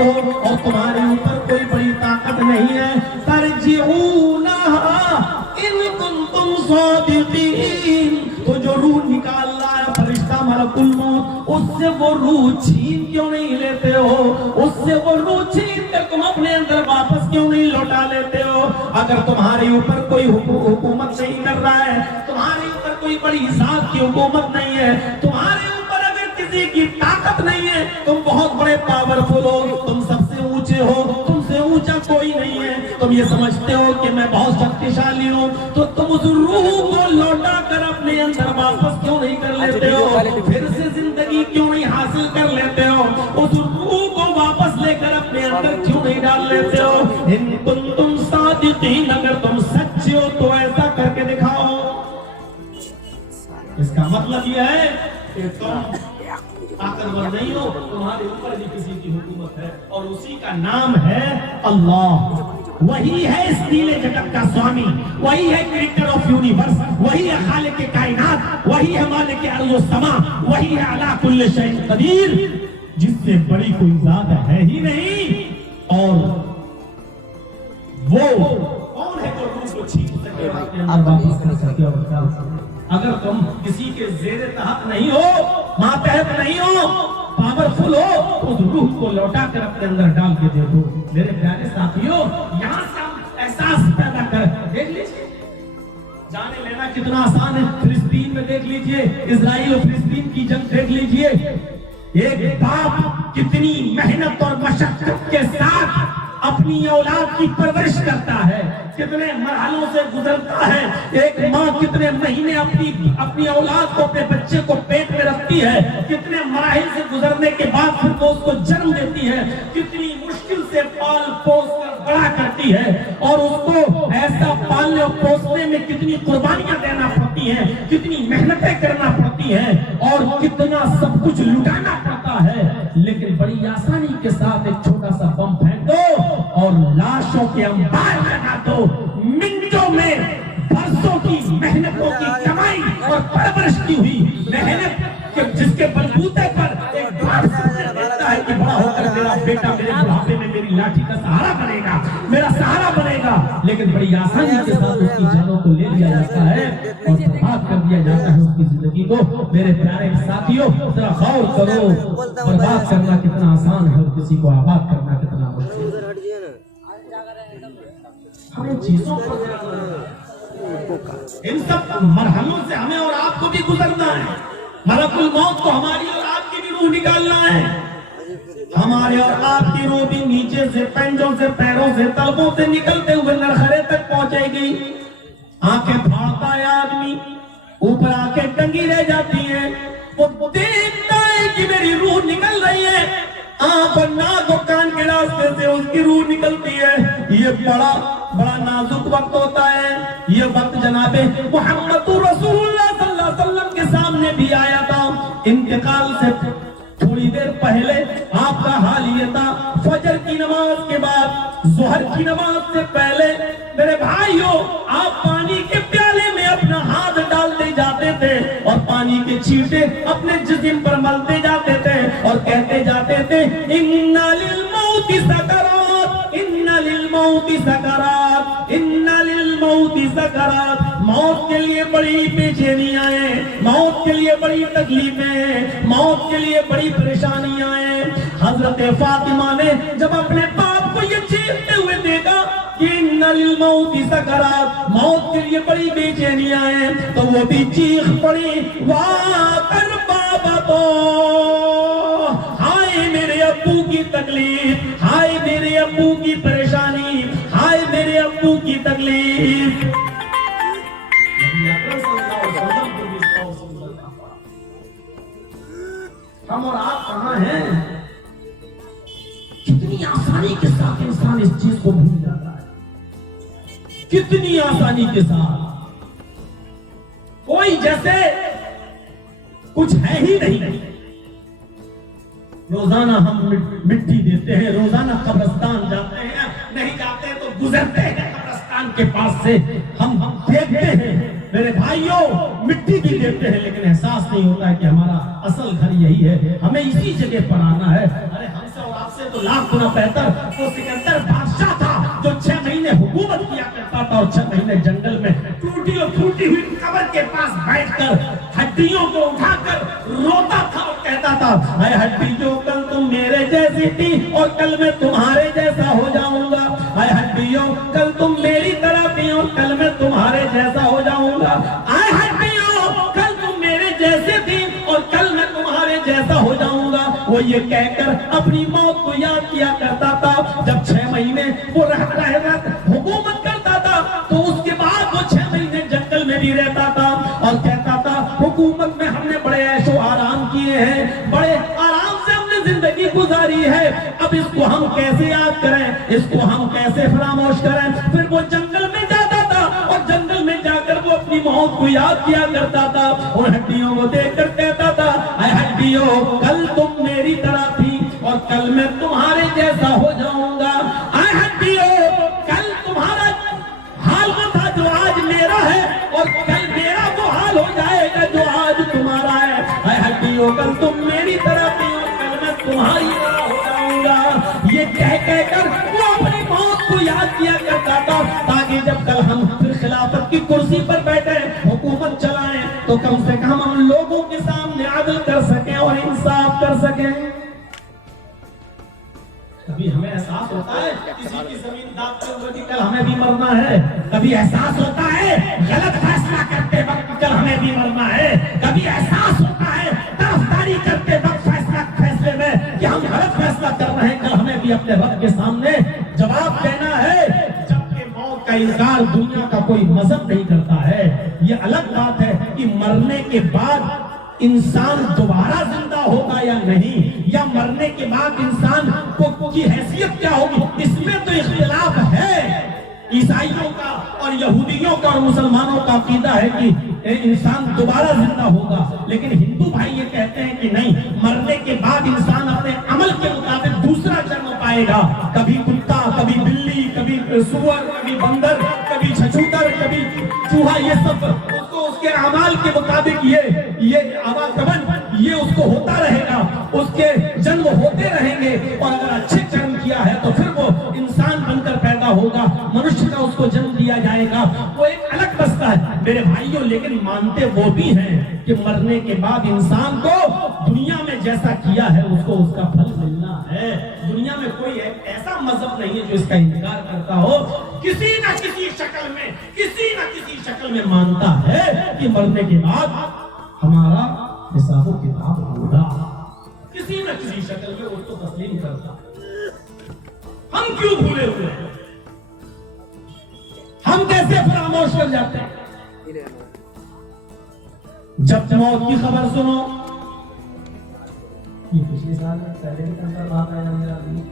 ہو اور تمہارے اوپر کوئی بڑی طاقت نہیں ہے. ترجعونہا ان کنتم صادقین. تو جو روح نکال رہا ہے فرشتہ ملک الموت، اس سے وہ روح چھین کیوں نہیں لیتے ہو؟ اس سے وہ روح چھین کر تم اپنے اندر واپس کیوں نہیں لوٹا لیتے ہو؟ اگر تمہارے اوپر کوئی حکومت نہیں کر رہا ہے، تمہارے اوپر کوئی بڑی ذات کی حکومت نہیں ہے، تمہارے اوپر اگر کسی کی طاقت نہیں ہے، تم بہت بڑے پاورفل ہو، تم سب سے اونچے ہو، تم سے اونچا کوئی نہیں ہے، تم یہ سمجھتے ہو کہ میں بہت شکتیشالی ہوں، تو تم اس روح کو لوٹا کر اپنے اندر واپس کیوں نہیں کر لیتے ہو؟ پھر سے زندگی کیوں نہیں حاصل کر لیتے ہو؟ اس روح کو واپس لے کر اپنے اندر کیوں نہیں ڈال لیتے ہو؟ ان کنتم صادقین، اگر تم سچے ہو تو ایسا کر کے دکھاؤ. اس کا مطلب یہ ہے کہ تم طاقتور نہیں ہو، تمہارے اوپر بھی کسی کی حکومت ہے اور اسی کا نام ہے اللہ. وہی ہے اس نیلے جگت کا سوامی، وہی ہے کریٹر آف یونیورس، وہی ہے خالق کائنات، وہی ہے مالک ارض و سما، وہی ہے علی کل شیء قدیر، جس سے بڑی کوئی ذات ہے ہی نہیں. اور وہ کون ہے جو روح کو چھین سکے اور اپنے اندر واپس کر سکے؟ اور کیا اگر تم کسی کے زیر تحت نہیں ہو، ماتحت نہیں ہو، پاورفل ہو، اس روح کو لوٹا کر اپنے اندر ڈال کے دے دو. میرے پیارے ساتھیوں، یہاں سے ہم احساس پیدا کر دیکھ لیجیے، جانے لینا کتنا آسان ہے. فلسطین میں دیکھ لیجیے، اسرائیل اور فلسطین کی جنگ دیکھ لیجیے. ایک باپ کتنی محنت اور مشقت کے ساتھ اپنی اولاد کی پرورش کرتا ہے، کتنے مرحلوں سے گزرتا ہے. ایک ماں کتنے مہینے اپنی اولاد کو، اپنے بچے کو پیٹ میں رکھتی ہے، کتنے مراحل سے گزرنے کے بعد پھر وہ اس کو جنم دیتی ہے، کتنی مشکل سے پال پوس کر بڑا کرتی ہے، اور اس کو ایسا پالنے اور پوسنے میں کتنی قربانیاں دینا پڑتی ہیں، کتنی محنتیں کرنا پڑتی ہیں، اور کتنا سب کچھ لٹانا پڑتا ہے. لیکن بڑی آسانی کے ساتھ ایک چھوٹا سا بم پھینک دو اور لاشوں کے انبار لگا دو. منٹوں میں برسوں کی محنتوں کی کمائی اور پرورش کی ہوئی محنت، جس کے بلبوتے پر ایک باپ دیتا ہے کہ بڑا ہو کر میرا بیٹا میرے بڑھاپے میں میری لاٹھی کا سہارا بنے گا، میرا سہارا بنے گا. لیکن بڑی آسانی کے ساتھ اس کی جانوں کو لے لیا جاتا ہے اور برباد کر دیا جاتا ہے اس کی زندگی کو. میرے پیارے ساتھیوں، ذرا غور کرو، برباد کرنا کتنا آسان ہے اور کسی کو آباد کرنا کتنا مشکل ہے. ہمیں چیزوں پر ان سب مرحلوں سے ہمیں اور آپ کو بھی گزرنا ہے. ملک الموت کو ہماری اور آپ کی بھی روح نکالنا ہے. ہمارے اور آپ کی روح بھی نیچے سے، پنجوں سے، پیروں سے، تلبوں سے نکلتے ہوئے نرخرے تک پہنچے گی. آنکھیں پھاڑتا ہے آدمی، اوپر آنکھیں ٹنگی رہ جاتی ہیں، وہ دیکھتا ہے کہ میری روح نکل رہی ہے. آنکھ اور ناک اور کان کے راستے سے اس کی روح نکلتی ہے. یہ بڑا نازک وقت ہوتا ہے. یہ وقت جناب محمد رسول اللہ صلی اللہ علیہ وسلم کے سامنے بھی آیا تھا. انتقال سے تھوڑی دیر پہلے آپ کا حال یہ تھا. فجر کی نماز کے بعد، ظہر کی نماز سے پہلے میرے بھائیوں، آپ پانی کے پیالے میں اپنا ہاتھ ڈالتے جاتے تھے اور پانی کے چھینٹے اپنے جسم پر ملتے جاتے تھے اور کہتے جاتے تھے ان للموت سکرات، ان للموت سکرات، ان للموت سکرات. موت کے لیے بڑی بے چینیاں ہیں، موت کے لیے بڑی تکلیفیں ہیں، موت کے لیے بڑی پریشانیاں ہیں. حضرت فاطمہ نے جب اپنے باپ کو یہ چیختے ہوئے دیکھا کہ ان للموت سکرات، موت کے لیے بڑی بے چینیاں ہیں، تو وہ بھی چیخ پڑی واہ کر بابا تو، ہائے میرے ابو کی تکلیف، ہائے میرے ابو کی پریشانی، ہائے میرے ابو کی تکلیف. ہم اور آپ کہاں ہیں؟ کتنی آسانی کے ساتھ انسان اس چیز کو بھول جاتا ہے، کتنی آسانی کے ساتھ. کوئی جیسے کچھ ہے ہی نہیں. روزانہ ہم مٹی دیتے ہیں، روزانہ قبرستان جاتے ہیں، نہیں جاتے تو گزرتے ہیں قبرستان کے پاس سے، ہم دیکھتے ہیں. میرے بھائیوں، مٹی بھی دیتے ہیں لیکن احساس نہیں ہوتا ہے کہ ہمارا اصل گھر یہی ہے، ہمیں اسی جگہ پر آنا ہے. ارے ہم سے سے اور آپ سے تو لاکھ گنا بہتر وہ سکندر بادشاہ تھا جو 6 مہینے حکومت کیا کرتا تھا اور 6 مہینے جنگل میں ٹوٹی اور پھوٹی ہوئی قبر کے پاس بیٹھ کر ہڈیوں کو اٹھا کر روتا تھا اور کہتا تھا اے ہڈیوں کل تم میرے جیسی تھی اور کل میں تمہارے جیسا ہو جاؤں گا، اے ہڈیوں کل تم میری طرح تھی اور کل میں تمہارے جیسا ہو جاؤں گا، اے ہڈیوں کل تم میرے جیسے تھی اور کل میں تمہارے جیسا ہو جاؤں گا۔ وہ یہ کہہ کر اپنی موت کو یاد کیا کرتا تھا۔ جب 6 مہینے وہ حکومت کرتا تھا تو اس کے بعد وہ 6 مہینے جنگل میں بھی رہتا تھا اور کہتا تھا حکومت میں ہم نے بڑے عیش و آرام کیے ہیں، بڑے آرام سے ہم نے زندگی گزاری ہے، اب اس کو ہم کیسے یاد کریں، اس کو ہم کیسے فراموش کریں۔ پھر وہ جنگل میں جاتا تھا اور جنگل میں جا کر وہ اپنی موت کو یاد کیا کرتا تھا اور ہڈیوں کو دیکھ کر کہتا تھا اے ہڈیوں کل تم میری طرح تھی اور کل میں تمہارے جیسا ہو جاؤں گا، اے ہڈیوں کل تمہارا حال وہ تھا جو آج میرا ہے اور کل میرا وہ حال ہو جائے گا جو آج تمہارا ہے، اے ہڈیوں کل تم میری طرح تھی اور کل میں تمہاری طرح ہو جاؤں گا۔ یہ کہہ کر وہ اپنی موت کو یاد کیا کرتا تھا تاکہ جب کل ہم پھر خلافت کی کرسی پر بیٹھے حکومت چلائیں تو کم سے کم ہم لوگوں کے سامنے عدل کر سکیں اور انصاف کر سکیں۔ کبھی ہمیں احساس ہوتا ہے کسی کی زمین داغتے ہوئے کہ کل ہمیں بھی مرنا ہے، کبھی احساس ہوتا ہے غلط فیصلہ کرتے وقت کل ہمیں بھی مرنا ہے، کبھی احساس ہوتا ہے طرفداری کرتے وقت فیصلے میں کہ ہم غلط فیصلہ کر رہے ہیں، کل ہمیں بھی اپنے رب کے سامنے جواب دینا ہے۔ جبکہ موت کا انکار دنیا کا کوئی مذہب نہیں کرتا ہے۔ یہ الگ بات ہے کہ مرنے کے بعد انسان دوبارہ زندہ ہوگا یا نہیں، یا مرنے کے بعد انسان کی حیثیت کیا ہوگی، اس میں تو اختلاف ہے۔ عیسائیوں کا اور یہودیوں کا اور مسلمانوں کا عقیدہ ہے کہ انسان دوبارہ زندہ ہوگا، لیکن ہندو بھائی یہ کہتے ہیں کہ نہیں، مرنے کے بعد انسان اپنے عمل کے مطابق دوسرا جنم پائے گا، کبھی کتا، کبھی بلی، کبھی سور، کبھی بندر، کبھی چھچوتر، کبھی چوہا، یہ سب اس کے اعمال کے مطابق یہ آواگمن یہ اس کو ہوتا رہے گا، اس کے جنم ہوتے رہیں گے، اور اگر اچھے جنم کیا ہے تو پھر وہ انسان بن کر پیدا ہوگا، منشیہ کا اس کو جنم دیا جائے گا، وہ ایک الگ مسئلہ ہے میرے بھائیوں۔ لیکن مانتے وہ بھی ہیں کہ مرنے کے بعد انسان کو دنیا میں جیسا کیا ہے اس کو اس کا پھل ملنا ہے۔ دنیا میں کوئی ایسا مذہب نہیں ہے جو اس کا انکار کرتا ہو، کسی نہ کسی شکل میں مانتا ہے کہ مرنے کے بعد ہمارا حساب و کتاب ہوگا، کسی نہ کسی شکل میں اس کو تسلیم کرتا ہے۔ ہم کیوں بھولے ہوئے ہیں؟ ہم کیسے فراموش کر جاتے ہیں؟ جب موت کی خبر سنو، یہ پچھلے سال میں پہلے بھی کنسر بات آیا میرا بھی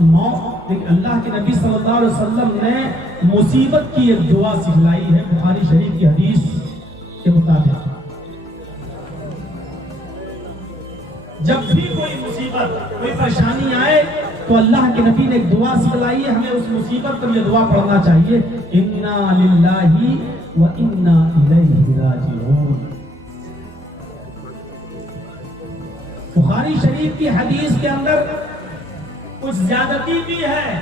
موت، اللہ کے نبی صلی اللہ علیہ وسلم نے مصیبت کی ایک دعا سکھلائی ہے بخاری شریف کی حدیث کے مطابق۔ جب بھی کوئی مصیبت، کوئی پریشانی آئے تو اللہ کے نبی نے ایک دعا سکھلائی ہے، ہمیں اس مصیبت پر یہ دعا پڑھنا چاہیے، انا للہ و انا الیہ راجعون۔ بخاری شریف کی حدیث کے اندر کچھ زیادتی بھی ہے،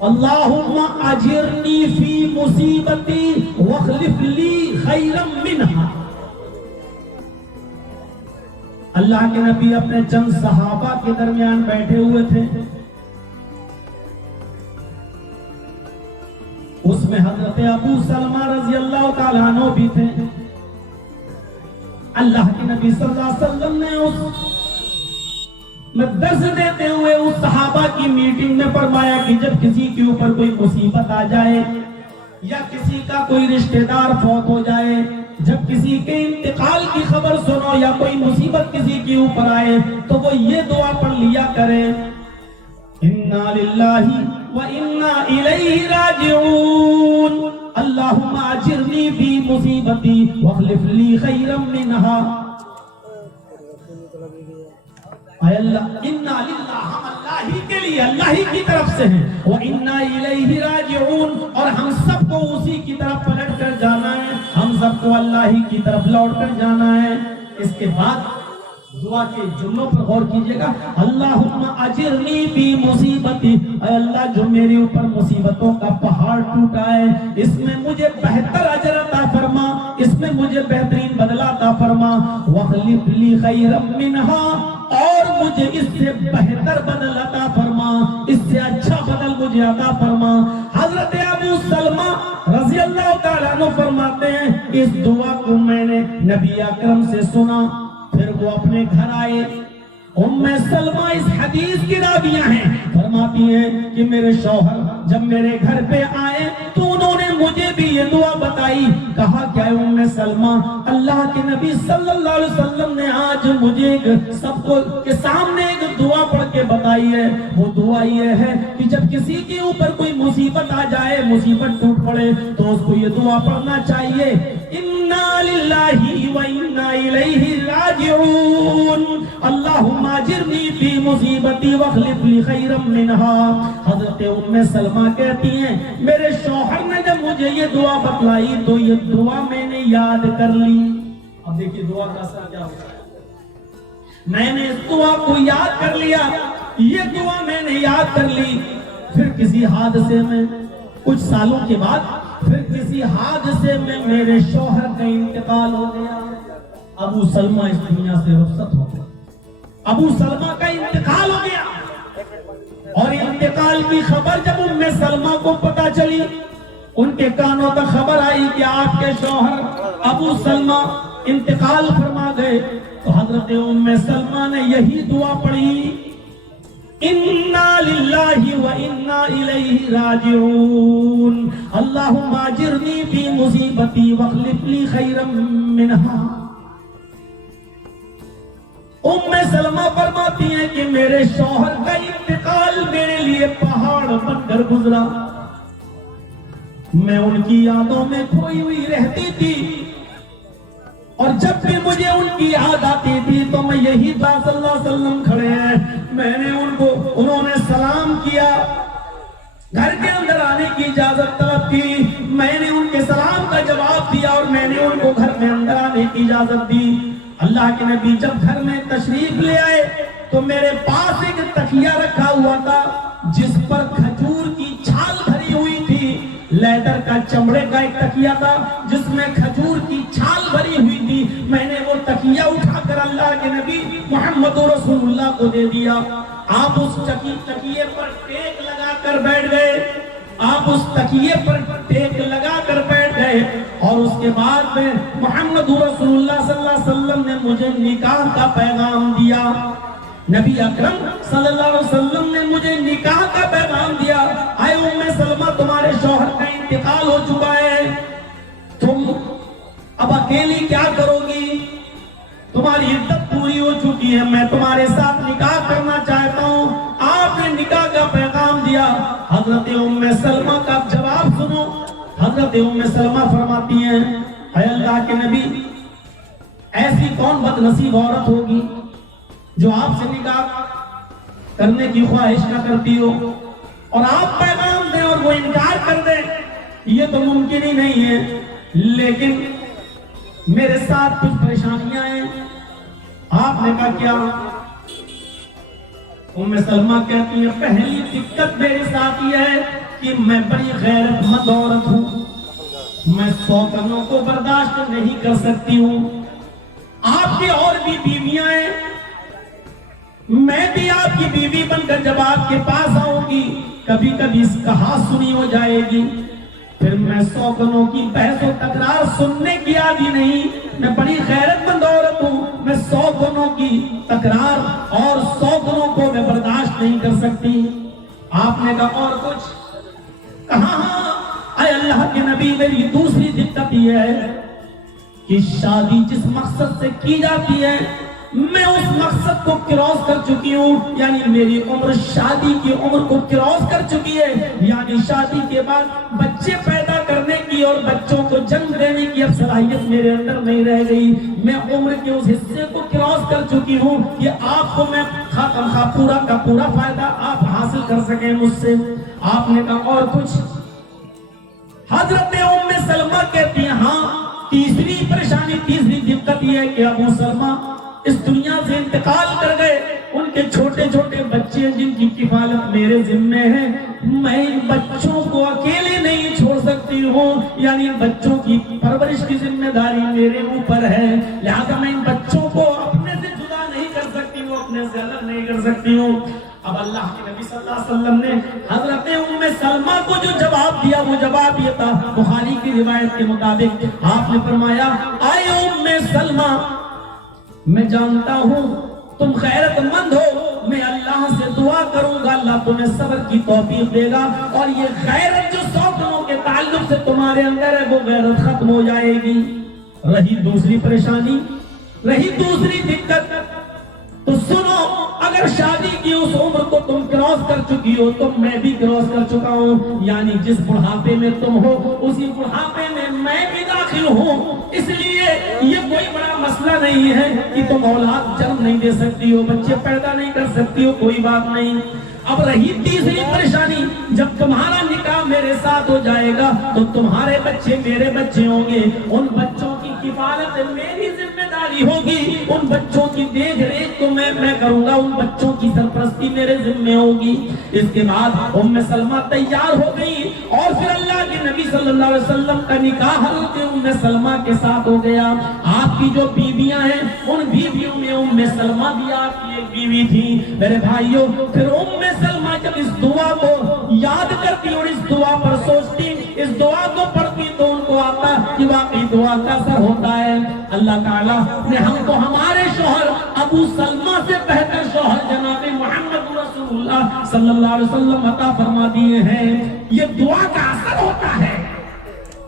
اللہم اجرنی فی مصیبتی واخلف لی خیرا منہا۔ اللہ کے نبی اپنے چند صحابہ کے درمیان بیٹھے ہوئے تھے، اس میں حضرت ابو سلمہ رضی اللہ تعالیٰ عنہ بھی تھے۔ اللہ کے نبی صلی اللہ علیہ وسلم نے اس میں درس دیتے ہوئے اس صحابہ کی میٹنگ میں فرمایا کہ جب کسی کے اوپر کوئی مصیبت آ جائے یا کسی کا کوئی رشتہ دار فوت ہو جائے، جب کسی کے انتقال کی خبر سنو یا کوئی مصیبت کسی کے اوپر آئے تو وہ یہ دعا پڑھ لیا کرے، انا للہ و انا الیہ راجعون، اللہم اجرنی فی مصیبتی واخلف لی خیرا منہا۔ اے اللہ انا للہ، ہم اللہ ہی کے لیے، اللہ ہی کی طرف سے ہیں، وَإِنَّا إِلَيْهِ رَاجِعُونَ، اور ہم سب کو اسی کی طرف پلٹ کر جانا ہے، ہم سب کو اللہ ہی کی طرف لوٹ کر جانا ہے۔ اس کے بعد دعا کے جملوں پر غور کیجئے گا، اللہم اجرنی فی مصیبتی، اے اللہ جو میرے اوپر مصیبتوں کا پہاڑ ٹوٹا ہے اس میں مجھے بہتر اجر عطا فرما، اس میں مجھے بہترین بدلہ عطا فرما، واخلف لی خیرا منہا، اور مجھے اس سے بہتر بدل عطا فرما، اس سے اچھا بدل مجھے عطا فرما۔ حضرت ابو سلمہ رضی اللہ تعالیٰ عنہ فرماتے ہیں اس دعا کو میں نے نبی اکرم سے سنا، پھر وہ اپنے گھر آئے۔ ام سلمہ اس حدیث کی راویہ ہیں، فرماتی ہیں کہ میرے شوہر جب میرے گھر پہ آئے تو انہوں نے مجھے بھی یہ دعا بتائی۔ کہا کیا ہے ام سلمہ، اللہ کے نبی صلی اللہ علیہ وسلم نے آج مجھے سب کو کے سامنے ایک دعا پڑھ کے بتائی ہے۔ وہ دعا یہ ہے کہ جب کسی کے اوپر کوئی مصیبت آ جائے، مصیبت ٹوٹ پڑے، تو اس کو یہ دعا پڑھنا چاہیے، انا للہ و انا الیہ راجعون، اللہم اجرنی فی مصیبتی واخلف لی خیرا منہا۔ حضرت ام سلمہ کہتی ہیں میرے شوہر نے جب مجھے یہ دعا بتلائی تو یہ دعا میں نے یاد کر لی۔ اب دیکھیے دعا کا اثر کیا ہوتا ہے، میں نے اس دعا کو یاد کر لیا، یہ دعا میں نے یاد کر لی۔ پھر کسی حادثے میں کچھ سالوں کے بعد پھر کسی حادثے میں میرے شوہر کا انتقال ہو گیا، ابو سلمہ اس دنیا سے رخصت ہو گیا، ابو سلمہ کا انتقال ہو گیا، اور انتقال کی خبر جب ام سلمہ کو پتہ چلی، ان کے کانوں تک خبر آئی کہ آپ کے شوہر ابو سلمہ انتقال فرما گئے، تو حضرت ام سلمہ نے یہی دعا پڑھی، انا للہ و انا الیہ راجعون، اللہم اجرنی فی مصیبتی واخلف لی خیرا منہا۔ ام سلمہ فرماتی ہیں کہ میرے شوہر کا انتقال میرے لیے پہاڑ بن کر گزرا، میں ان کی یادوں میں کھوئی ہوئی رہتی تھی، اور جب بھی مجھے ان کی یاد آتی تھی تو میں یہی بات صلی اللہ علیہ وسلم کھڑے ہیں، میں نے انہوں نے سلام کیا، گھر کے اندر آنے کی اجازت طلب کی، میں نے ان کے سلام کا جواب دیا اور میں نے ان کو گھر میں اندر آنے کی اجازت دی۔ اللہ کے نبی جب گھر میں تشریف لے آئے تو میرے پاس ایک تکیہ رکھا ہوا تھا جس پر کھجور کی چھال بھری ہوئی تھی، لیدر کا چمڑے کا ایک تکیہ تھا جس میں کھجور کی چھال بھری ہوئی تھی، میں نے وہ تکیہ اٹھا کر اللہ کے نبی محمد رسول اللہ کو دے دیا۔ آپ اس تکیے پر ٹیک لگا کر بیٹھ گئے، آپ اس تکیے پر ٹیک لگا کر بیٹھ گئے، اور اس کے بعد میں محمد رسول اللہ صلی اللہ علیہ وسلم نے مجھے نکاح کا پیغام دیا، نبی اکرم صلی اللہ علیہ وسلم نے مجھے نکاح کا پیغام دیا، اے ام سلمہ تمہارے شوہر کا انتقال ہو چکا ہے، تم اب اکیلی کیا کرو گی، تمہاری عدت پوری ہو چکی ہے، میں تمہارے ساتھ نکاح کرنا چاہتا ہوں۔ آپ نے نکاح کا پیغام دیا، حضرت ام سلمہ کا جواب سنو، حضرت ام سلمہ فرماتی ہیں اے اللہ کے نبی، ایسی کون بد نصیب عورت ہوگی جو آپ سے نکاح کرنے کی خواہش نہ کرتی ہو، اور آپ پیغام دیں اور وہ انکار کر دیں، یہ تو ممکن ہی نہیں ہے، لیکن میرے ساتھ کچھ پریشانیاں ہیں۔ آپ نے کہا کیا؟ ام سلمہ کہتی ہیں پہلی دقت میرے ساتھ یہ ہے کہ میں بڑی غیرت مند عورت ہوں، میں سوگنوں کو برداشت نہیں کر سکتی ہوں، آپ کی اور بھی بیویاں ہیں، میں بھی آپ کی بیوی بن کر جب آپ کے پاس آؤں گی کبھی کبھی اس کہا سنی ہو جائے گی، پھر میں سوگنوں کی بحث و تکرار سننے کی عادی نہیں، میں بڑی غیرت مند عورت ہوں، میں سوگنوں کی تکرار اور سوگنوں کو میں برداشت نہیں کر سکتی۔ آپ نے کہا اور کچھ؟ کہا ہاں اے اللہ کے نبی، میری دوسری دقت یہ ہے کہ شادی جس مقصد سے کی جاتی ہے میں اس مقصد کو کراس کر چکی ہوں، یعنی میری عمر شادی کی عمر کو کراس کر چکی ہے، یعنی شادی کے بعد بچے پیدا کرنے کی اور بچوں کو جنم دینے کی اب صلاحیت میرے اندر نہیں رہ گئی، میں عمر کے اس حصے کو کراس کر چکی ہوں کہ آپ کو میں پورا کا پورا فائدہ آپ حاصل کر سکیں مجھ سے۔ آپ نے کہا اور کچھ؟ حضرت ام سلمہ کہتی ہیں ہاں، تیسری پریشانی، تیسری دقت یہ ہے کہ ابو سلمہ اس دنیا سے انتقال کر گئے، ان کے چھوٹے چھوٹے بچے جن کی کفالت میرے ذمے ہے، میں ان بچوں کو اکیلے نہیں چھوڑ سکتی ہوں، یعنی بچوں کی پرورش کی ذمہ داری میرے اوپر ہے، لہذا میں ان بچوں کو اپنے سے جدا نہیں کر سکتی ہوں، اپنے سے الگ نہیں کر سکتی ہوں۔ اب اللہ کے نبی صلی اللہ علیہ وسلم نے حضرت ام سلمہ کو جو جواب دیا وہ جواب یہ تھا، بخاری کی روایت کے مطابق آپ نے فرمایا اے ام سلمہ، میں جانتا ہوں تم غیرت مند ہو، میں اللہ سے دعا کروں گا اللہ تمہیں صبر کی توفیق دے گا، اور یہ غیرت جو سوتنوں کے تعلق سے تمہارے اندر ہے وہ غیرت ختم ہو جائے گی۔ رہی دوسری پریشانی، رہی دوسری دقت، تو سنو، اگر شادی کی اس عمر کو تم کراس کر چکی ہو تو میں بھی کراس کر چکا ہوں، یعنی جس بڑھاپے میں تم ہو اسی بڑھاپے میں بھی داخل ہوں، اس لیے یہ کوئی بڑا مسئلہ نہیں ہے کہ تم اولاد جنم نہیں دے سکتی ہو، بچے پیدا نہیں کر سکتی ہو، کوئی بات نہیں۔ اب رہی تیسری پریشانی، جب تمہارا نکاح میرے ساتھ ہو جائے گا تو تمہارے بچے میرے بچے ہوں گے، ان بچوں کی کفالت میری ذمہ داری ہوگی، ان بچوں کی دیکھ ریکھ تو میں کروں گا، ان بچوں کی سرپرستی میرے ذمہ ہوگی۔ اس کے بعد ام سلمہ تیار ہو گئی اور پھر اللہ کے نبی صلی اللہ علیہ وسلم کا نکاح حضرت ام سلمہ کے ساتھ ہو گیا۔ آپ کی جو بیویاں ہیں ان بیویوں میں ام سلمہ بھی آپ کی ایک بیوی تھی۔ میرے بھائیوں، پھر ام سلمہ جب اس دعا کو یاد کرتی اور اس دعا پر سوچتی، اس دعا کو پڑھتی تو ان کو آتا کہ واقعی دعا کا اثر ہوتا ہے۔ اللہ تعالیٰ نے ہم کو ہمارے شوہر ابو سلمہ سے بہتر شوہر جناب محمد رسول اللہ صلی اللہ علیہ وسلم عطا فرما دیے ہیں۔ یہ دعا کا اثر ہوتا ہے۔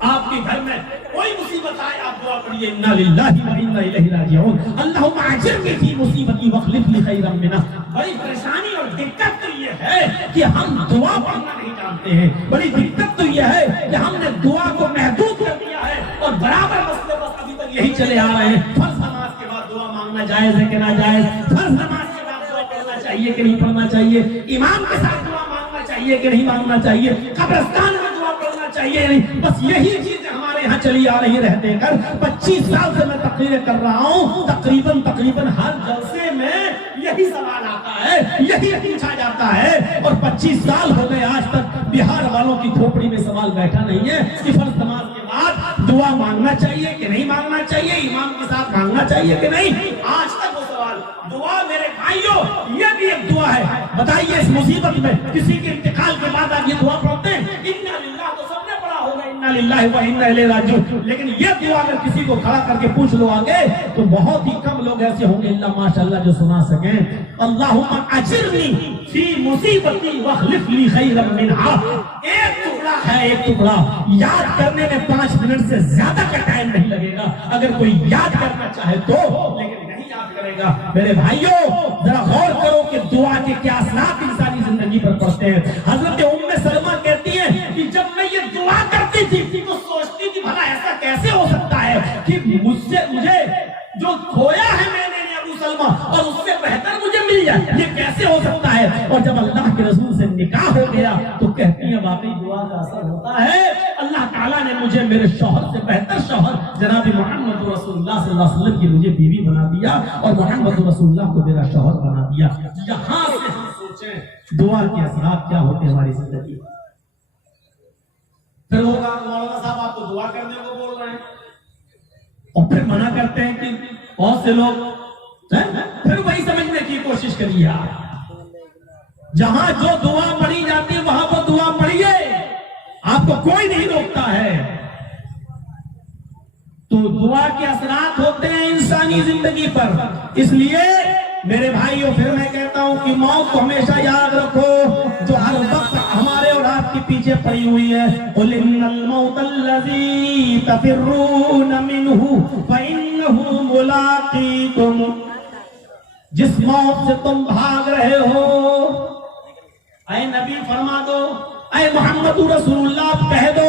آپ کے گھر میں کوئی مصیبت آئے آپ دعا پڑھیے انا للہ و انا الیہ راجعون، اللہم اجرنی فی مصیبتی واخلف لی خیرا منہا۔ بڑی پریشانی اور دقت تو یہ ہے کہ ہم دعا پڑھنا نہیں جانتے ہیں، بڑی دقت تو یہ ہے کہ ہم نے دعا کو محدود کر دیا ہے اور برابر مسئلے بس ابھی تک یہی چلے آ رہے ہیں۔ فرض نماز کے بعد دعا مانگنا جائز ہے کہ ناجائز؟ فرض نماز کے بعد دعا پڑھنا چاہیے کہ نہیں پڑھنا چاہیے؟ امام کے ساتھ دعا مانگنا چاہیے کہ نہیں مانگنا چاہیے؟ قبرستان میں دعا پڑھنا چاہیے نہیں؟ بس یہی چیزیں ہمارے یہاں چلی آ رہی رہتے کر 25 سال سے میں تقریریں کر رہا ہوں، تقریباً ہر جلسے میں یہی سوال آتا ہے، یہی پوچھا جاتا ہے، اور 25 سال ہو گئے آج تک بہار والوں کی کھوپڑی میں سوال بیٹھا نہیں ہے کہ فرض نماز کے بعد دعا مانگنا چاہیے کہ نہیں مانگنا چاہیے، امام کے ساتھ مانگنا چاہیے کہ نہیں۔ آج تک وہ سوال، دعا میرے بھائیوں یہ بھی ایک دعا ہے۔ بتائیے اس مصیبت میں کسی کے انتقال کے بعد آپ یہ دعا پڑھتے ہیں؟ انا للہ تو سب نے پڑھا ہوگا، انا للہ و انا الیہ راجعون، لیکن یہ دعا اگر کسی کو کھڑا کر کے پوچھ لو آگے تو بہت ہی کم لوگ ایسے ہوں گے اللہ ماشاءاللہ جو سنا سکیں۔ اللہم اجرنی فی مصیبتی واخلف لی خیرا منہا۔ ایک ٹکڑا ہے، ایک ٹکڑا یاد کرنے میں 5 منٹ سے زیادہ کا ٹائم نہیں لگے گا اگر کوئی یاد کرنا چاہے تو، لیکن نہیں یاد کرے گا۔ میرے بھائیوں ذرا غور کرو کہ دعا کے کیا اثرات انسانی زندگی پر پڑتے ہیں۔ حضرت ام سلمہ کہتی ہیں کہ جب میں یہ دعا کرتی تھی تو سوچتی تھی بھلا ایسا کیسے ہو سکتا ہے کہ مجھے جو کھویا ہے میں نے ابو سلمہ اور اس سے بہتر مجھے مل جائے، یہ کیسے ہو سکتا ہے؟ اور جب اللہ کے رسول سے نکاح ہو گیا تو کہتی ہیں واقعی دعا کا اثر ہوتا ہے، اللہ تعالیٰ نے مجھے میرے شوہر سے بہتر شوہر جناب محمد رسول اللہ صلی اللہ علیہ وسلم کی مجھے بیوی بنا دیا اور محمد رسول اللہ کو میرا شوہر بنا دیا۔ یہاں سے ہم سوچیں دعا کے اثرات کیا ہوتے ہیں ہماری زندگی میں۔ پھر ہوگا مولانا صاحب آپ کو دعا کرنے کو بول رہے ہیں اور پھر منع کرتے ہیں کہ بہت سے لوگ، پھر وہی سمجھنے کی کوشش کریے آپ، جہاں جو دعا پڑھی جاتی ہے وہاں پر دعا پڑھیے، آپ کو کوئی نہیں روکتا ہے۔ تو دعا کے اثرات ہوتے ہیں انسانی زندگی پر، اس لیے میرے بھائیوں پھر میں کہتا ہوں کہ موت کو ہمیشہ یاد رکھو جو ہر وقت ہمارے اور آپ کے پیچھے پڑی ہوئی ہے۔ قُلْ إِنَّ الْمَوْتَ الَّذِي تَفِرُّونَ مِنْهُ فَإِنَّهُ مُلَاقِيكُمْ، جس موت سے تم بھاگ رہے ہو، اے نبی فرما دو، اے محمد رسول اللہ کہہ دو،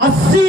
80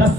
10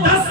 10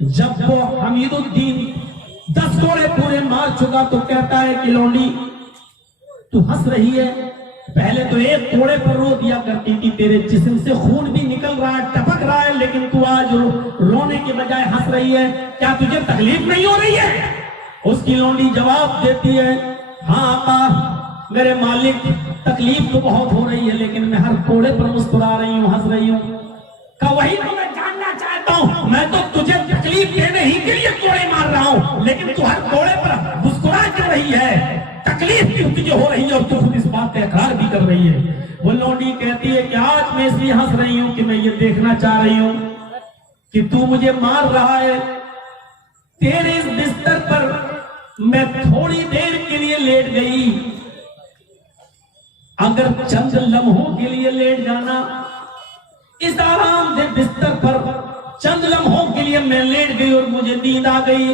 جب وہ حمید الدین 10 کوڑے پورے مار چکا تو کہتا ہے کہ لونڈی تو ہنس رہی ہے، پہلے تو 1 کوڑے پر رو دیا کرتی تھی، تیرے جسم سے خون بھی نکل رہا ہے، ٹپک رہا ہے، لیکن تو آج رونے کے بجائے ہنس رہی ہے، کیا تجھے تکلیف نہیں ہو رہی ہے؟ اس کی لونڈی جواب دیتی ہے ہاں آقا میرے مالک تکلیف تو بہت ہو رہی ہے، لیکن میں ہر کوڑے پر مسکرا رہی ہوں، ہنس رہی ہوں۔ کہ وہی تو میں جاننا چاہتا ہوں، میں تو تجھے تکلیف دینے ہی کے لیے کوڑے مار رہا ہوں، لیکن تو ہر کوڑے پر مسکرا کر رہی ہے، تکلیف کیوں تجھے ہو رہی ہے، اور تو خود اس بات کا اقرار بھی کر رہی ہے۔ وہ لونڈی کہتی ہے کہ آج میں اس لیے ہنس رہی ہوں کہ میں یہ دیکھنا چاہ رہی ہوں کہ تو مجھے مار رہا ہے، تیرے اس بستر پر میں تھوڑی دیر کے لیے لیٹ گئی، اگر چند لمحوں کے لیے لیٹ جانا، اس آرام دہ بستر پر چند لمحوں کے لیے میں لیٹ گئی اور مجھے نیند آ گئی،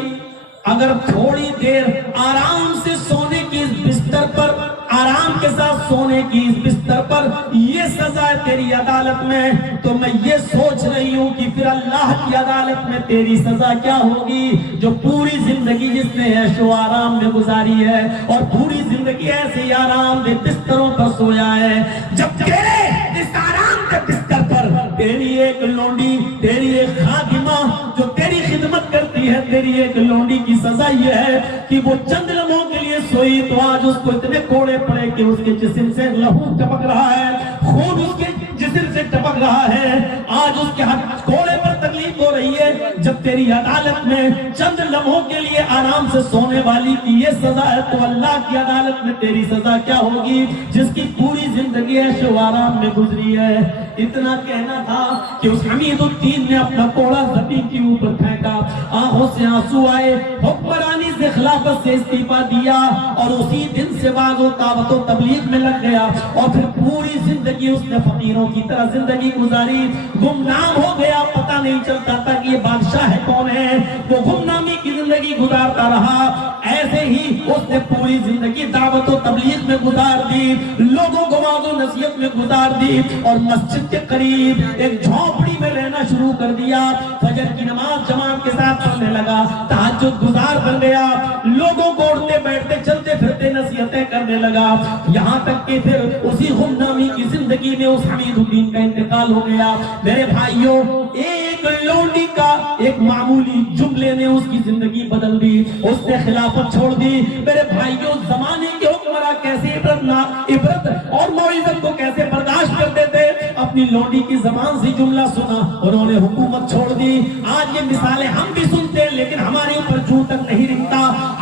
اگر تھوڑی دیر آرام سے سونے کی اس بستر پر، آرام کے ساتھ سونے کی اس بستر پر یہ سزا ہے تیری عدالت میں، تو میں یہ سوچ رہی ہوں کہ پھر اللہ کی عدالت میں تیری سزا کیا ہوگی، جو پوری زندگی جس نے عیش و آرام میں گزاری ہے اور پوری زندگی ایسے ہی آرام دہ بستروں پر سویا ہے، جب تیرے اس آرام دہ بستر پر تیری ایک لونڈی، تیری ایک خادمہ جو تیری خدمت کرتی ہے، تیری ایک لونڈی کی سزا یہ ہے کہ وہ چند لمحوں کے لیے سوئی تو آج اس کو اتنے کوڑے پڑے کہ اس کے جسم سے لہو ٹپک رہا ہے، خون اس کے جسم سے ٹپک رہا ہے، آج اس کے ہاتھ کوڑے پر تکلیف ہو رہی ہے، جب تیری عدالت میں چند لمحوں کے لیے آرام سے سونے والی کی یہ سزا ہے تو اللہ کی عدالت میں تیری سزا کیا ہوگی جس کی پوری زندگی عیش و آرام میں گزری ہے۔ اتنا کہنا تھا کہ اس حمید الدین نے اپنا کوڑا زمین کے اوپر پھینکا، آنکھوں سے آنسو آئے، حکمرانی سے خلافت سے استعفا دیا اور اسی دن سے واعظ و دعوت و تبلیغ میں لگ گیا، اور پھر پوری زندگی اس نے فقیروں کی طرح زندگی گزاری، گمنام ہو گیا، پتہ نہیں چلتا تھا کہ یہ بادشاہ ہے کون ہے، وہ گمنامی کی زندگی گزارتا رہا۔ ایسے ہی اس نے پوری زندگی دعوت و تبلیغ میں گزار دی، لوگوں کو واعظ و نصیحت میں گزار دی، اور مسجد کے قریب ایک جھونپڑی میں رہنا شروع کر دیا، فجر کی نماز جماعت کے ساتھ پڑھنے لگا، تہجد گزار بن گیا، لوگوں کو اٹھتے بیٹھتے چلتے پھرتے نصیحتیں کرنے لگا، یہاں تک کہ پھر اسی غمنامی کی زندگی میں اس حمید الدین کا انتقال ہو گیا۔ میرے بھائیوں، ایک لونڈی کا ایک معمولی جملے نے اس کی زندگی بدل دی، اس نے خلافت چھوڑ دی۔ میرے بھائیوں، زمانے کے حکمراں کیسے عبرت اور موعظت کو کیسے برداشت کرتے تھے، اپنی لونڈی کی زبان سے جملہ سنا، انہوں نے حکومت چھوڑ دی۔ آج یہ مثالیں ہم بھی سنتے ہیں لیکن ہمارے اوپر جو تک نہیں رکھتا،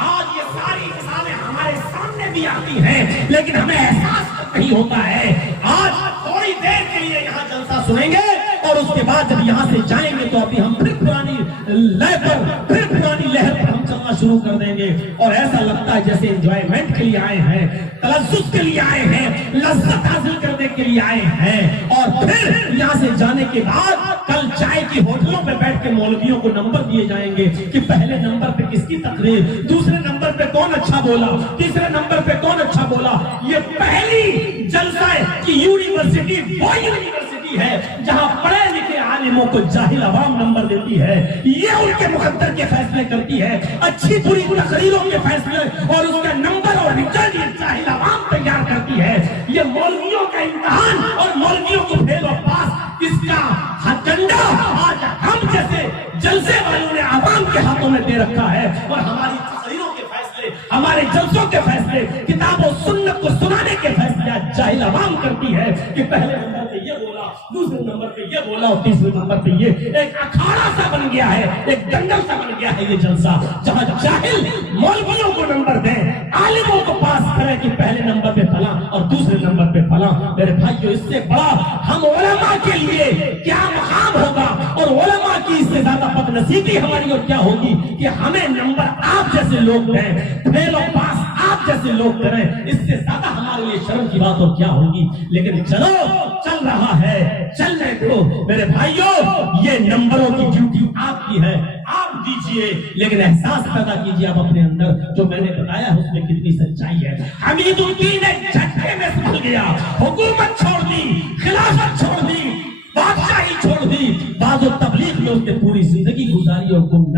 آج یہ ساری مثالیں ہمارے سامنے بھی آتی ہیں لیکن ہمیں احساس نہیں ہوتا ہے۔ آج تھوڑی دیر کے لیے یہاں جلسہ سنیں گے اور اس کے بعد جب یہاں سے جائیں گے تو ابھی ہم پھر پرانی لے پر، پھر پرانی لہر پر ہم چلنا شروع کر دیں گے، اور ایسا لگتا ہے جیسے انجوائمنٹ کے لیے آئے ہیں، تلذذ کے لیے آئے ہیں، لذت حاصل کرنے کے لیے آئے ہیں، اور پھر یہاں سے جانے کے بعد کل چائے کی ہوٹلوں پہ بیٹھ کے مولویوں کو نمبر دیے جائیں گے کہ پہلے نمبر پہ کس کی تقریر، دوسرے نمبر پہ کون اچھا بولا، تیسرے نمبر پہ کون اچھا بولا۔ یہ پہلی جلسہ ہے کہ یونیورسٹی وہ یونیورسٹی ہے جہاں پڑھے لکھے عالموں کو جاہل عوام نمبر دیتی ہے، یہ ان کے مقدر کے فیصلے کرتی ہے، اچھی بری تقریروں کے فیصلے اور اس کا نمبر اور ریزلٹ یہ جاہل عوام تیار کرتی ہے۔ یہ مولویوں کا امتحان اور مولویوں کو فیل اور پاس، اس کا ڈنڈا آج ہم جیسے جلسے والوں نے عوام کے ہاتھوں میں دے رکھا ہے، اور ہماری تقریروں کے فیصلے، ہمارے جلسوں کے فیصلے، کتاب و سنت کو سنانے کے فیصلے آج جاہل عوام کرتی ہے کہ پہلے نمبر پہ یہ بولا، دوسرے نمبر پہ یہ بولا اور تیسرے نمبر پہ یہ۔ ایک اکھاڑا سا بن گیا ہے، ایک دنگل سا بن گیا ہے یہ جلسہ، جہاں جاہل مولویوں کو نمبر دیں، عالموں کو پاس کریں کہ پہلے نمبر پہ فلاں اور دوسرے نمبر پہ فلاں۔ میرے بھائیو، اس سے بڑا ہم علماء کے لیے کیا مقام ہوگا، اور علماء کی اس سے زیادہ بد نصیبی ہماری اور کیا ہوگی کہ ہمیں نمبر آپ جیسے لوگ دیں، فیل اور پاس آپ جیسے لوگ کریں، اس سے زیادہ ہمارے لیے شرم کی بات اور کیا ہوگی۔ لیکن چلو، چل رہا ہے، چلنے دو میرے بھائیو، یہ نمبروں کی ڈیوٹی آپ کی ہے، آپ دیجئے، لیکن احساس پیدا کیجئے آپ اپنے اندر، جو میں نے بتایا اس میں کتنی سچائی ہے۔ حمید الدین ایک جھٹکے میں سنبھل گیا، حکومت چھوڑ دی، خلافت چھوڑ دی، بادشاہی چھوڑ دی، بعض و تبلیغ میں اس نے پوری زندگی گزاری اور گمنام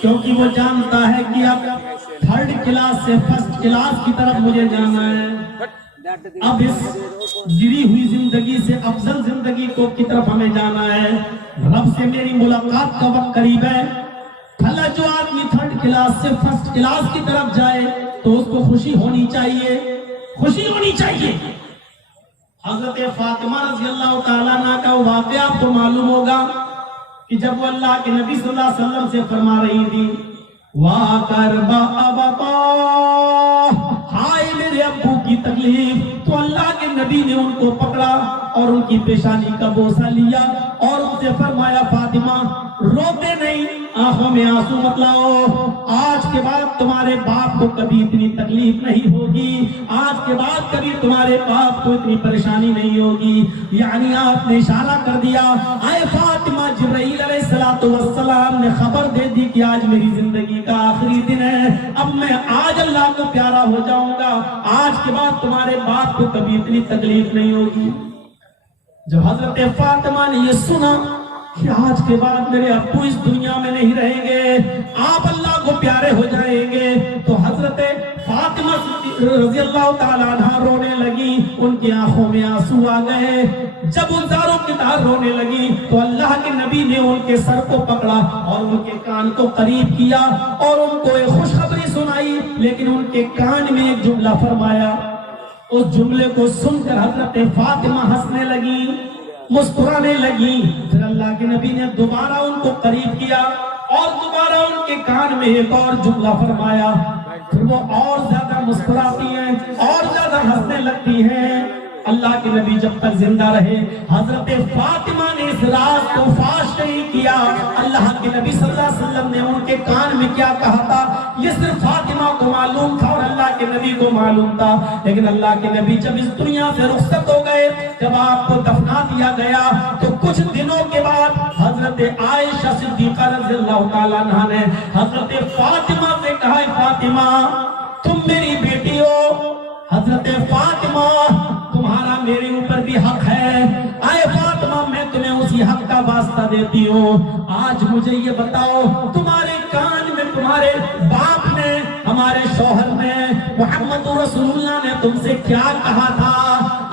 کیونکہ وہ جانتا ہے کہ اب تھرڈ کلاس سے فرسٹ کلاس کی طرف مجھے جانا ہے، اب اس گری ہوئی زندگی سے افضل زندگی کی طرف ہمیں جانا ہے، رب سے میری ملاقات کا وقت قریب ہے۔ بھلا جو آدمی تھرڈ کلاس سے فرسٹ کلاس کی طرف جائے تو اس کو خوشی ہونی چاہیے، خوشی ہونی چاہیے۔ حضرت فاطمہ رضی اللہ تعالیٰ عنہ کا واقعہ آپ کو معلوم ہوگا کہ جب وہ اللہ کے نبی صلی اللہ علیہ وسلم سے فرما رہی تھی وَاَقَرْبَ أَبَطَا، ہائے میرے ابو کی تکلیف، تو اللہ کے نبی نے ان کو پکڑا اور ان کی پیشانی کا بوسہ لیا اور ان سے فرمایا فاطمہ روتے نہیں، آنکھوں میں آنسو مت لاؤ، آج کے بعد تمہارے باپ کو کبھی اتنی تکلیف نہیں ہوگی، آج کے بعد کبھی تمہارے باپ کو اتنی پریشانی نہیں ہوگی۔ یعنی آپ نے اشارہ کر دیا، اے فاطمہ جبرائیل علیہ السلام نے خبر دے دی کہ آج میری زندگی کا آخری دن ہے، اب میں آج اللہ کو پیارا ہو جاؤں گا، آج کے بعد تمہارے باپ کو کبھی اتنی تکلیف نہیں ہوگی۔ جب حضرت فاطمہ نے یہ سنا کہ آج کے بعد میرے ابو اس دنیا میں نہیں رہیں گے، آپ اللہ کو پیارے ہو جائیں گے، تو حضرت فاطمہ رضی اللہ تعالیٰ عنہ رونے لگی، ان کی آنکھوں میں آنسو آ گئے۔ جب ان زاروں کی طرح رونے لگی تو اللہ کے نبی نے ان کے سر کو پکڑا اور ان کے کان کو قریب کیا اور ان کو ایک خوشخبری سنائی، لیکن ان کے کان میں ایک جملہ فرمایا۔ اس جملے کو سن کر حضرت فاطمہ ہنسنے لگی، مسکرانے لگی۔ پھر اللہ کے نبی نے دوبارہ ان کو قریب کیا اور دوبارہ ان کے کان میں ایک اور جملہ فرمایا۔ پھر وہ اور زیادہ مسکراتی ہیں اور زیادہ ہنسنے لگتی ہیں۔ اللہ کے نبی جب تک زندہ رہے حضرت فاطمہ نے اس راز کو فاش نہیں کیا۔ اللہ کے نبی صلی اللہ علیہ وسلم نے ان کے کان میں کیا کہا تھا یہ صرف فاطمہ کو معلوم تھا اور اللہ کے نبی کو معلوم تھا، لیکن اللہ کے نبی جب اس دنیا سے رخصت ہو گئے، جب آپ کو دفنا دیا گیا تو کچھ دنوں کے بعد حضرت عائشہ صدیقہ رضی اللہ تعالیٰ عنہا نے حضرت فاطمہ سے کہا فاطمہ تم میری بیٹی ہو، حضرت فاطمہ تمہارا میرے اوپر بھی حق ہے، اے فاطمہ میں تمہیں اسی حق کا واسطہ دیتی ہوں۔ آج مجھے یہ بتاؤ تمہارے کان میں تمہارے باپ نے، ہمارے شوہر نے، محمد رسول اللہ نے تم سے کیا کہا تھا؟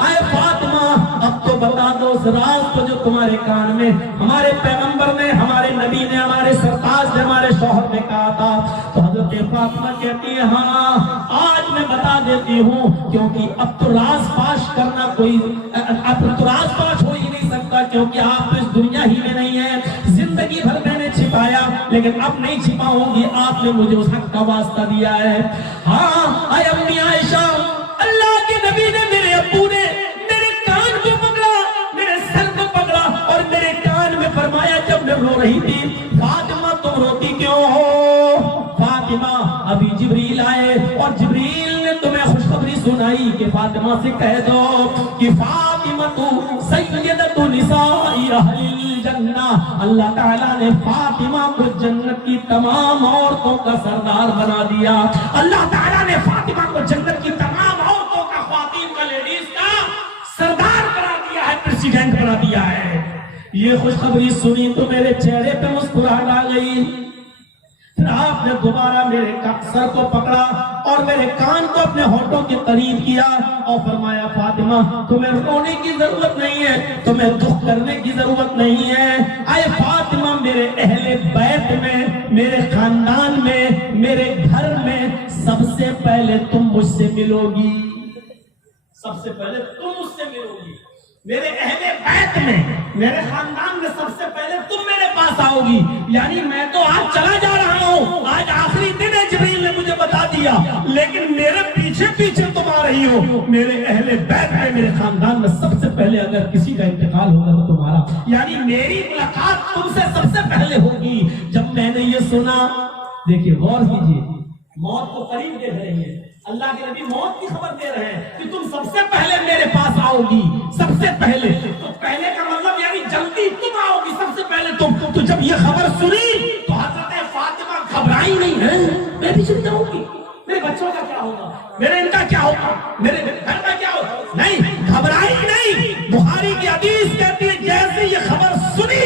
اے فاطمہ اب تو بتا دو اس راز کو جو تمہارے کان میں ہمارے پیغمبر نے، ہمارے نبی نے، ہمارے سرتاج نے، ہمارے شوہر نے کہا تھا۔ تو حضرت فاطمہ کہتی ہے ہاں آج میں بتا دیتی ہوں، کیونکہ اب تو راز فاش کرنا کوئی، اب تو راز فاش ہو ہی نہیں سکتا، کیونکہ آپ تو اس دنیا ہی میں نہیں ہیں۔ زندگی بھر میں نے چھپایا لیکن اب نہیں چھپاؤں گی، آپ نے مجھے اس حق کا واسطہ دیا ہے۔ ہاں اے امی عائشہ، اللہ کے نبی نے، میرے ابو نے میرے کان کو پکڑا، میرے سر کو پکڑا اور میرے کان میں فرمایا جب میں رو رہی تھی فاطمہ تم روتی کیوں ہو؟ فاطمہ ابھی جبریل آئے اور جبریل نے تمہیں خوشخبری سنائی کہ فاطمہ سے کہہ دو کہ فاطمہ تو سیدۃ نساء اہل الجنہ، اللہ تعالیٰ نے فاطمہ کو جنت کی تمام عورتوں کا سردار بنا دیا۔ اللہ تعالیٰ نے فاطمہ کو جنت کی تمام عورتوں کا، خواتین کا، لیڈیز کا سردار بنا دیا ہے، پریزیڈنٹ بنا دیا ہے۔ یہ خوشخبری سنی تو میرے چہرے پہ مسکراہٹ آ گئی۔ پھر آپ نے دوبارہ میرے سر کو پکڑا اور میرے کان کو اپنے ہونٹوں کے قریب کیا اور فرمایا فاطمہ تمہیں رونے کی ضرورت نہیں ہے، تمہیں دکھ کرنے کی ضرورت نہیں ہے۔ اے فاطمہ میرے اہل بیت میں، میرے خاندان میں، میرے گھر میں سب سے پہلے تم مجھ سے ملو گی، سب سے پہلے تم مجھ سے ملو گی۔ میرے اہل بیت میں، میرے خاندان میں سب سے پہلے تم میرے پاس آؤ گی۔ یعنی میں تو آج چلا جا رہا ہوں، آج آخری دن ہے، جبریل نے مجھے بتا دیا، لیکن میرے پیچھے پیچھے تم آ رہی ہو۔ میرے اہل بیت میں، میرے خاندان میں سب سے پہلے اگر کسی کا انتقال ہوگا تو تمہارا، یعنی میری ملاقات تم سے سب سے پہلے ہوگی۔ جب میں نے یہ سنا، دیکھیے غور کیجیے، موت کو قریب دیکھ رہے ہیں، اللہ کے نبی موت کی خبر دے رہے ہیں کہ تم سب سے پہلے میرے پاس آؤ گی، سب سے پہلے۔ تو پہلے کا مطلب یعنی جلدی تم آؤ گی، سب سے پہلے تم۔ تو جب یہ خبر سنی تو حضرت فاطمہ گھبرائی نہیں ہے، میں بھی چلی جاؤں گی، میرے بچوں کا کیا ہوگا، میرے ان کا کیا ہوگا، میرے گھر کا کیا ہوگا، نہیں گھبرائی نہیں۔ بخاری کی حدیث کہتی ہے جیسے یہ خبر سنی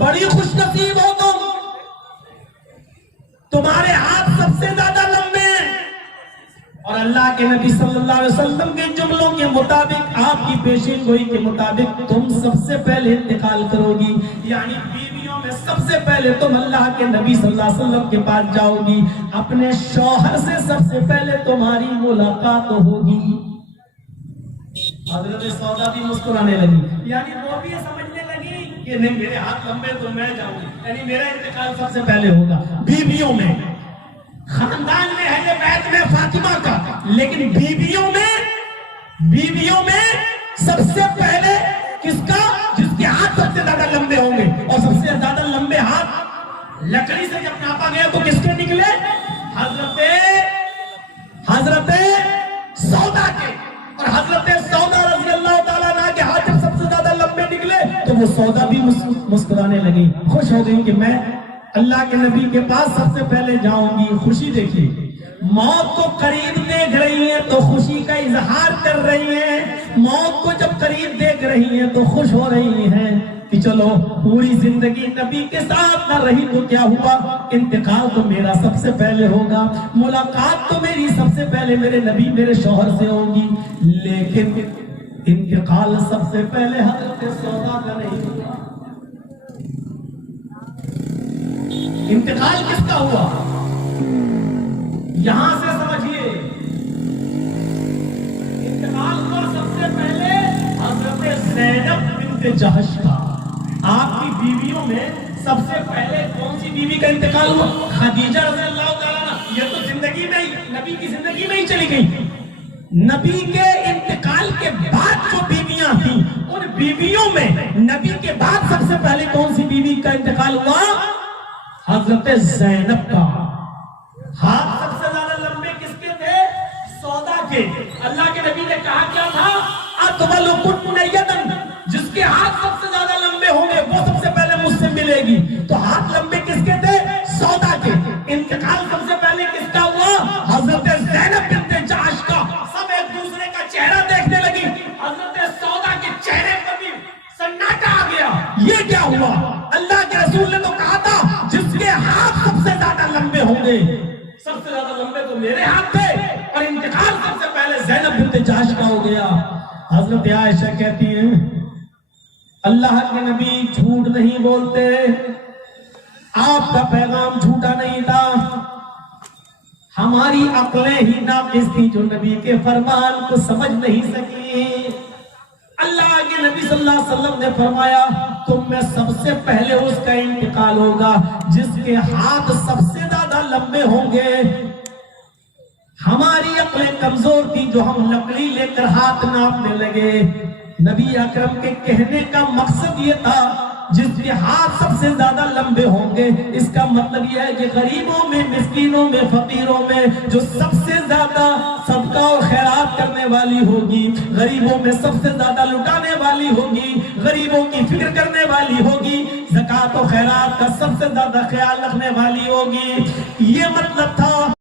بڑی خوش نصیب ہو تم، تمہارے ہاتھ سب سے زیادہ لمبے ہیں۔ اور اللہ کے نبی صلی اللہ علیہ وسلم کے جملوں کے مطابق، آپ کی پیشین گوئی کے مطابق، تم سب سے پہلے انتقال کرو گی، یعنی بیویوں میں سب سے پہلے تم اللہ کے نبی صلی اللہ علیہ وسلم کے پاس جاؤ گی، اپنے شوہر سے سب سے پہلے تمہاری ملاقات ہوگی۔ حضرت سودا بھی مسکرانے لگی، یعنی وہ بھی یہ سمجھنے لگی کہ نہیں میرے ہاتھ لمبے تو میں جاؤں گی، یعنی میرا انتقال سب سے پہلے ہوگا۔ بیویوں میں، خاندان میں اہل بیت میں فاطمہ کا، لیکن بیویوں میں سب سے پہلے کس کا؟ جس کے ہاتھ سب سے زیادہ لمبے ہوں گے، اور سب سے زیادہ لمبے ہاتھ لکڑی سے جب ناپا گیا تو کس کے نکلے؟ حضرت سودا کے۔ اور حضرت سودا رضی اللہ تعالیٰ عنہ کے ہاتھ جب سب سے زیادہ لمبے نکلے تو وہ سودا بھی مسکرانے لگی، خوش ہو گئی کہ میں اللہ کے نبی کے پاس سب سے پہلے جاؤں گی۔ خوشی دیکھیے، موت کو قریب دیکھ رہی ہیں تو خوشی کا اظہار کر رہی ہیں، موت کو جب قریب دیکھ رہی ہیں تو خوش ہو رہی ہیں کہ چلو پوری زندگی نبی کے ساتھ نہ رہی تو کیا ہوا، انتقال تو میرا سب سے پہلے ہوگا، ملاقات تو میری سب سے پہلے میرے نبی میرے شوہر سے ہوگی، لیکن انتقال سب سے پہلے حضرت سودا کا نہیں ہوا۔ انتقال کس کا ہوا؟ یہاں سے سمجھیے، انتقال ہوا سب سے پہلے حضرت زینب بنت جہش کا۔ آپ کی بیویوں میں سب سے پہلے کون سی بیوی کا انتقال ہوا؟ خدیجہ رضی اللہ تعالیٰ عنہ۔ یہ تو زندگی میں ہی، نبی کی زندگی میں ہی چلی گئی۔ نبی کے انتقال کے بعد جو بیویاں تھیں، ان بیویوں میں نبی کے بعد سب سے پہلے کون سی بیوی کا انتقال ہوا؟ حضرت زینب کا۔ ہاتھ سب سے زیادہ لمبے کس کے تھے؟ سودا کے۔ اللہ کے نبی نے کہا کیا تھا؟ اطول کنیتن، جس کے ہاتھ سب سے زیادہ لمبے ہوں گے وہ سب سے پہلے مجھ سے ملے گی۔ تو ہاتھ لمبے کس کے تھے؟ سودا کے۔ انتقال سب سے پہلے کس کا ہوا؟ حضرت زینب بنت جہش کا۔ سب ایک دوسرے کا چہرہ دیکھنے لگی، حضرت سودا کے چہرے پر بھی سناٹا آ گیا۔ یہ کیا ہوا؟ اللہ کے رسول نے تو کہا تھا جس کے ہاتھ سب سے زیادہ لمبے ہوں گے، سب سے زیادہ لمبے تو میرے ہاتھ تھے، اور انتقال سب سے پہلے زینب بنت جہش کا ہو گیا۔ حضرت عائشہ کہتی ہیں اللہ کے نبی جھوٹ نہیں بولتے، آپ کا پیغام جھوٹا نہیں تھا، ہماری عقلیں ہی ناقص تھی جو نبی کے فرمان کو سمجھ نہیں سکی۔ اللہ کے نبی صلی اللہ علیہ وسلم نے فرمایا تم میں سب سے پہلے اس کا انتقال ہوگا جس کے ہاتھ سب سے زیادہ لمبے ہوں گے۔ ہماری عقلیں کمزور تھی جو ہم لکڑی لے کر ہاتھ ناپنے لگے۔ نبی اکرم کے کہنے کا مقصد یہ تھا جس کے ہاتھ سب سے زیادہ لمبے ہوں گے، اس کا مطلب یہ ہے کہ غریبوں میں، مسکینوں میں، فقیروں میں جو سب سے زیادہ صدقہ و خیرات کرنے والی ہوگی، غریبوں میں سب سے زیادہ لٹانے والی ہوگی، غریبوں کی فکر کرنے والی ہوگی، زکوٰۃ و خیرات کا سب سے زیادہ خیال رکھنے والی ہوگی، یہ مطلب تھا۔